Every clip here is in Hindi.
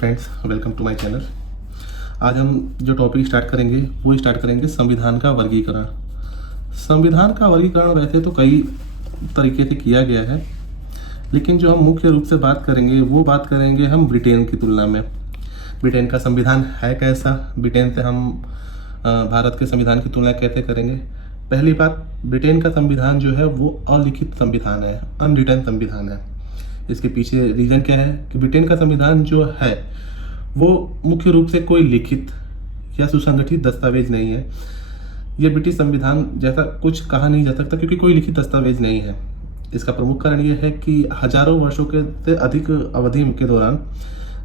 Friends, welcome to my channel. आज हम जो टॉपिक स्टार्ट करेंगे वो स्टार्ट करेंगे संविधान का वर्गीकरण। संविधान का वर्गीकरण वैसे तो कई तरीके से किया गया है, लेकिन जो हम मुख्य रूप से बात करेंगे वो बात करेंगे हम ब्रिटेन की तुलना में। ब्रिटेन का संविधान है कैसा, ब्रिटेन से हम भारत के संविधान की तुलना कैसे करेंगे। पहली बात, ब्रिटेन का संविधान जो है वो अलिखित संविधान है, अनरिटन संविधान है। इसके पीछे रीज़न क्या है कि ब्रिटेन का संविधान जो है वो मुख्य रूप से कोई लिखित या सुसंगठित दस्तावेज नहीं है। ये ब्रिटिश संविधान जैसा कुछ कहा नहीं जा सकता क्योंकि कोई लिखित दस्तावेज नहीं है। इसका प्रमुख कारण ये है कि हजारों वर्षों के से अधिक अवधि के दौरान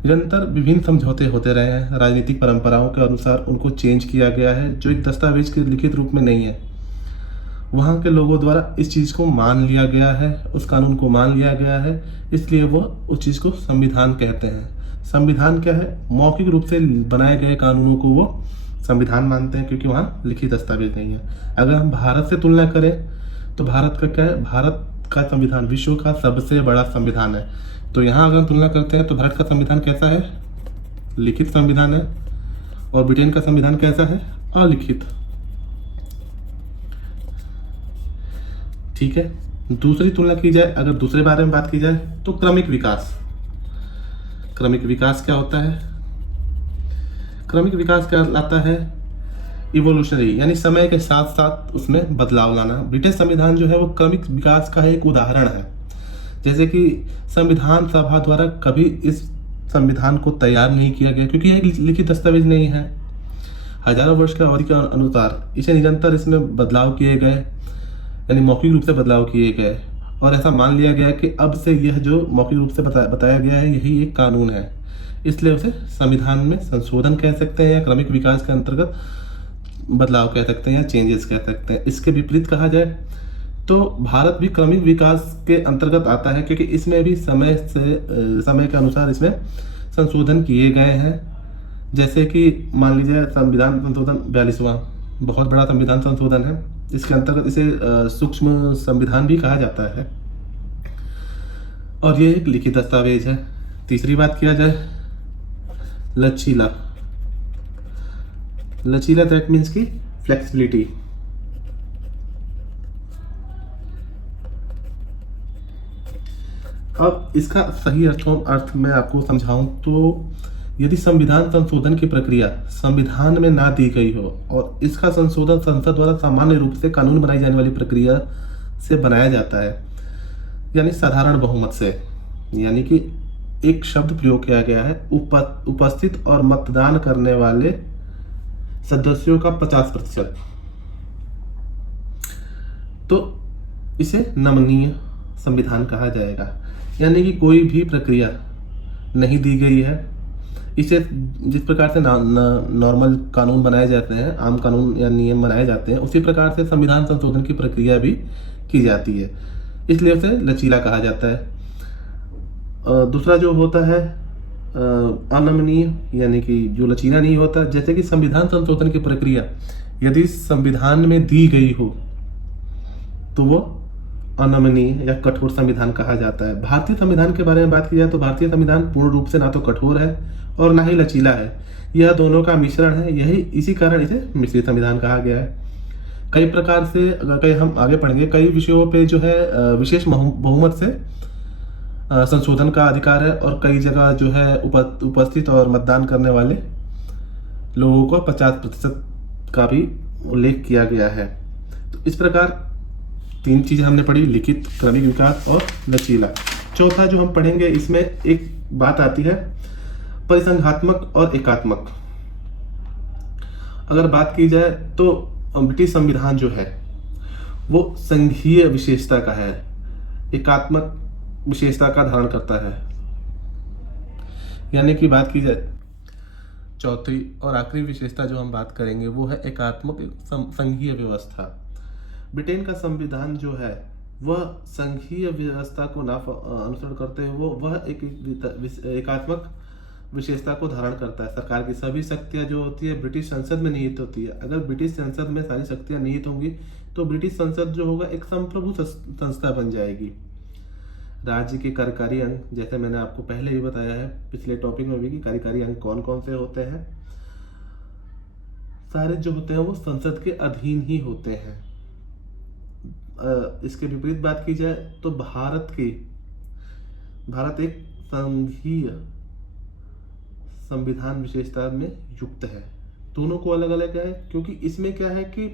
निरंतर विभिन्न समझौते होते रहे हैं। राजनीतिक परंपराओं के अनुसार उनको चेंज किया गया है, जो एक दस्तावेज के लिखित रूप में नहीं है। वहाँ के लोगों द्वारा इस चीज़ को मान लिया गया है, उस कानून को मान लिया गया है, इसलिए वो उस चीज़ को संविधान कहते हैं। संविधान क्या है? मौखिक रूप से बनाए गए कानूनों को वो संविधान मानते हैं क्योंकि वहाँ लिखित दस्तावेज नहीं है। अगर हम भारत से तुलना करें तो भारत का क्या है? भारत का संविधान विश्व का सबसे बड़ा संविधान है। तो यहाँ अगर तुलना करते हैं तो भारत का संविधान कैसा है? लिखित संविधान है। और ब्रिटेन का संविधान कैसा है? अलिखित। ठीक है। दूसरी तुलना की जाए, अगर दूसरे बारे में बात की जाए तो क्रमिक विकास। क्रमिक विकास क्या होता है? क्रमिक विकास क्या लाता है? इवोल्यूशनरी, यानी समय के साथ साथ उसमें बदलाव लाना। ब्रिटिश संविधान जो है वो क्रमिक विकास का एक उदाहरण है। जैसे कि संविधान सभा द्वारा कभी इस संविधान को तैयार नहीं किया गया क्योंकि यह एक लिखित दस्तावेज नहीं है। हजारों वर्ष के अवधि के अनुसार इसे निरंतर इसमें बदलाव किए गए, यानी मौखिक रूप से बदलाव किए गए, और ऐसा मान लिया गया कि अब से यह जो मौखिक रूप से बताया गया है यही एक कानून है, इसलिए उसे संविधान में संशोधन कह सकते हैं या क्रमिक विकास के अंतर्गत बदलाव कह सकते हैं या चेंजेस कह सकते हैं। इसके विपरीत कहा जाए तो भारत भी क्रमिक विकास के अंतर्गत आता है क्योंकि इसमें भी समय के अनुसार इसमें संशोधन किए गए हैं। जैसे कि मान लीजिए संविधान संशोधन 42वां बहुत बड़ा संविधान संशोधन है। इसके अंतर्गत इसे सूक्ष्म संविधान भी कहा जाता है और ये एक लिखित दस्तावेज है। तीसरी बात किया जाए लचीला। लचीला दैट मीन्स की फ्लेक्सिबिलिटी। अब इसका सही अर्थ मैं आपको समझाऊं तो यदि संविधान संशोधन की प्रक्रिया संविधान में ना दी गई हो और इसका संशोधन संसद द्वारा सामान्य रूप से कानून बनाई जाने वाली प्रक्रिया से बनाया जाता है, यानी साधारण बहुमत से, यानी कि एक शब्द प्रयोग किया गया है उपस्थित और मतदान करने वाले सदस्यों का 50%, तो इसे नमनीय संविधान कहा जाएगा। यानी कि कोई भी प्रक्रिया नहीं दी गई है, इसे जिस प्रकार से नॉर्मल कानून बनाए जाते हैं, आम कानून या नियम बनाए जाते हैं, उसी प्रकार से संविधान संशोधन की प्रक्रिया भी की जाती है, इसलिए उसे लचीला कहा जाता है। दूसरा जो होता है अनमनीय, यानी कि जो लचीला नहीं होता। जैसे कि संविधान संशोधन की प्रक्रिया यदि संविधान में दी गई हो तो वो अनमनीय या कठोर संविधान कहा जाता है। भारतीय संविधान के बारे में बात की जाए तो भारतीय संविधान पूर्ण रूप से ना तो कठोर है और ना ही लचीला है, यह दोनों का मिश्रण है। इसी कारण इसे मिश्रित संविधान कहा गया है। कई प्रकार से अगर हम आगे पढ़ेंगे, कई विषयों पे जो है विशेष बहुमत से संशोधन का अधिकार है और कई जगह जो है उपस्थित और मतदान करने वाले लोगों को 50% का भी उल्लेख किया गया है। तो इस प्रकार 3 चीजें हमने पढ़ी, लिखित, क्रमिक विकास और लचीला। चौथा जो हम पढ़ेंगे इसमें एक बात आती है परिसंघात्मक और एकात्मक। अगर बात की जाए तो ब्रिटिश संविधान जो है वो संघीय विशेषता का है, एकात्मक विशेषता का धारण करता है। यानी कि बात की जाए चौथी और आखिरी विशेषता जो हम बात करेंगे वो है एकात्मक संघीय व्यवस्था। ब्रिटेन का संविधान जो है वह संघीय व्यवस्था को अनुसरण करते हुए वह एक एकात्मक विशेषता को धारण करता है। सरकार की सभी शक्तियां जो होती है ब्रिटिश संसद में निहित होती है। अगर ब्रिटिश संसद में सारी शक्तियां निहित होंगी तो ब्रिटिश संसद जो होगा एक संप्रभु संस्था बन जाएगी। राज्य के कार्यकारी अंग, जैसे मैंने आपको पहले भी बताया है पिछले टॉपिक में भी कि कार्यकारी अंग कौन कौन से होते हैं, सारे जो होते हैं वो संसद के अधीन ही होते हैं। इसके विपरीत बात की जाए तो भारत एक संघीय संविधान विशेषता में युक्त है। दोनों को अलग अलग है क्योंकि इसमें क्या है कि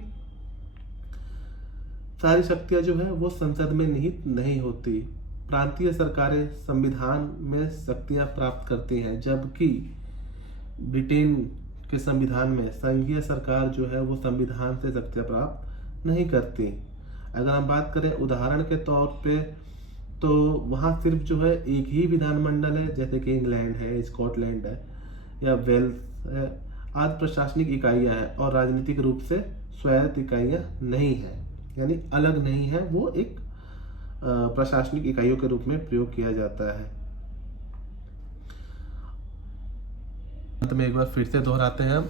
सारी शक्तियां जो है वो संसद में निहित नहीं होती। प्रांतीय सरकारें संविधान में शक्तियां प्राप्त करती हैं, जबकि ब्रिटेन के संविधान में संघीय सरकार जो है वो संविधान से शक्तियां प्राप्त नहीं करती। अगर हम बात करें उदाहरण के तौर पे तो वहाँ सिर्फ जो है एक ही विधानमंडल है, जैसे कि इंग्लैंड है, स्कॉटलैंड है या वेल्स है आदि प्रशासनिक इकाइयां हैं और राजनीतिक रूप से स्वायत्त इकाइयां नहीं है, यानी अलग नहीं है, वो एक प्रशासनिक इकाइयों के रूप में प्रयोग किया जाता है। अंत में एक बार फिर से दोहराते हैं हम,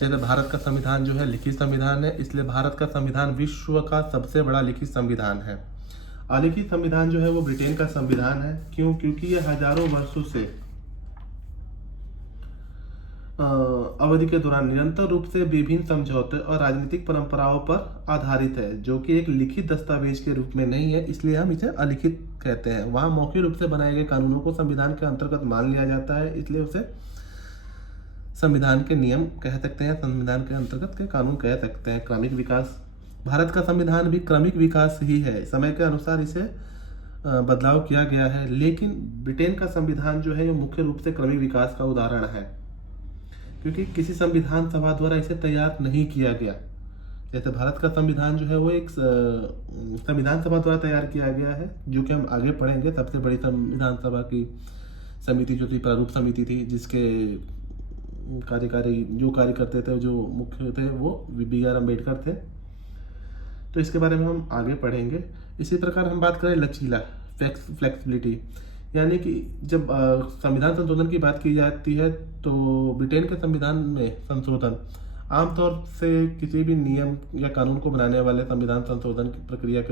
जैसे भारत का संविधान जो है लिखित संविधान है, इसलिए भारत का संविधान विश्व का सबसे बड़ा लिखित संविधान है। अलिखित संविधान जो है वो ब्रिटेन का संविधान है। क्यों? क्योंकि ये हजारों वर्षों से अवधि के दौरान निरंतर रूप से विभिन्न समझौते और राजनीतिक परंपराओं पर आधारित है, जो कि एक लिखित दस्तावेज के रूप में नहीं है, इसलिए हम इसे अलिखित कहते हैं। वहाँ मौखिक रूप से बनाए गए कानूनों को संविधान के अंतर्गत मान लिया जाता है, इसलिए उसे संविधान के नियम कह सकते हैं, संविधान के अंतर्गत के कानून कह सकते हैं। क्रमिक विकास, भारत का संविधान भी क्रमिक विकास ही है, समय के अनुसार इसे बदलाव किया गया है, लेकिन ब्रिटेन का संविधान जो है ये मुख्य रूप से क्रमिक विकास का उदाहरण है, क्योंकि किसी संविधान सभा द्वारा इसे तैयार नहीं किया गया। जैसे भारत का संविधान जो है वो एक संविधान सभा द्वारा तैयार किया गया है, जो कि हम आगे पढ़ेंगे। सबसे बड़ी संविधान सभा की समिति जो थी प्रारूप समिति थी, जिसके कार्यकारी जो कार्य करते थे, जो मुख्य थे, वो BR अम्बेडकर थे। तो इसके बारे में हम आगे पढ़ेंगे। इसी प्रकार हम बात करें लचीला, फ्लेक्सिबिलिटी, यानी कि जब संविधान संशोधन की बात की जाती है तो ब्रिटेन के संविधान में संशोधन आमतौर से किसी भी नियम या कानून को बनाने वाले संविधान संशोधन प्रक्रिया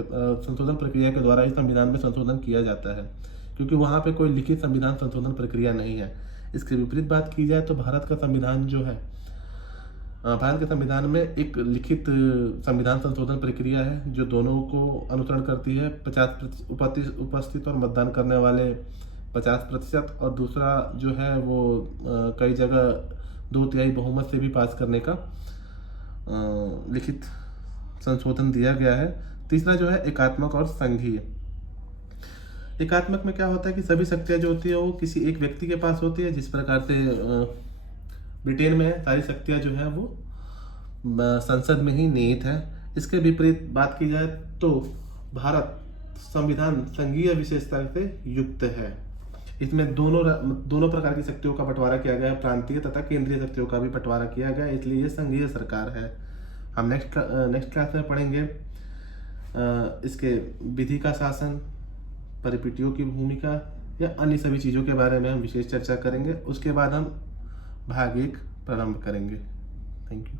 के द्वारा ही संविधान में संशोधन किया जाता है, क्योंकि वहाँ पे कोई लिखित संविधान संशोधन प्रक्रिया नहीं है। इसके विपरीत बात की जाए तो भारत का संविधान जो है, भारत के संविधान में एक लिखित संविधान संशोधन प्रक्रिया है जो दोनों को अनुसरण करती है। 50% उपस्थित और मतदान करने वाले 50%, और दूसरा जो है वो कई जगह 2/3 बहुमत से भी पास करने का लिखित संशोधन दिया गया है। तीसरा जो है एकात्मक और संघीय। एकात्मक में क्या होता है कि सभी शक्तियाँ जो होती है वो किसी एक व्यक्ति के पास होती है, जिस प्रकार से ब्रिटेन में सारी शक्तियाँ जो है वो संसद में ही निहित है। इसके विपरीत बात की जाए तो भारत संविधान संघीय विशेषता से युक्त है। इसमें दोनों प्रकार की शक्तियों का बंटवारा किया गया है, प्रांतीय तथा केंद्रीय शक्तियों का भी बंटवारा किया गया है, इसलिए ये संघीय सरकार है। हम नेक्स्ट क्लास में पढ़ेंगे इसके विधि का शासन, परिपिटियों की भूमिका या अन्य सभी चीज़ों के बारे में हम विशेष चर्चा करेंगे। उसके बाद हम भाग 1 प्रारंभ करेंगे। Thank you.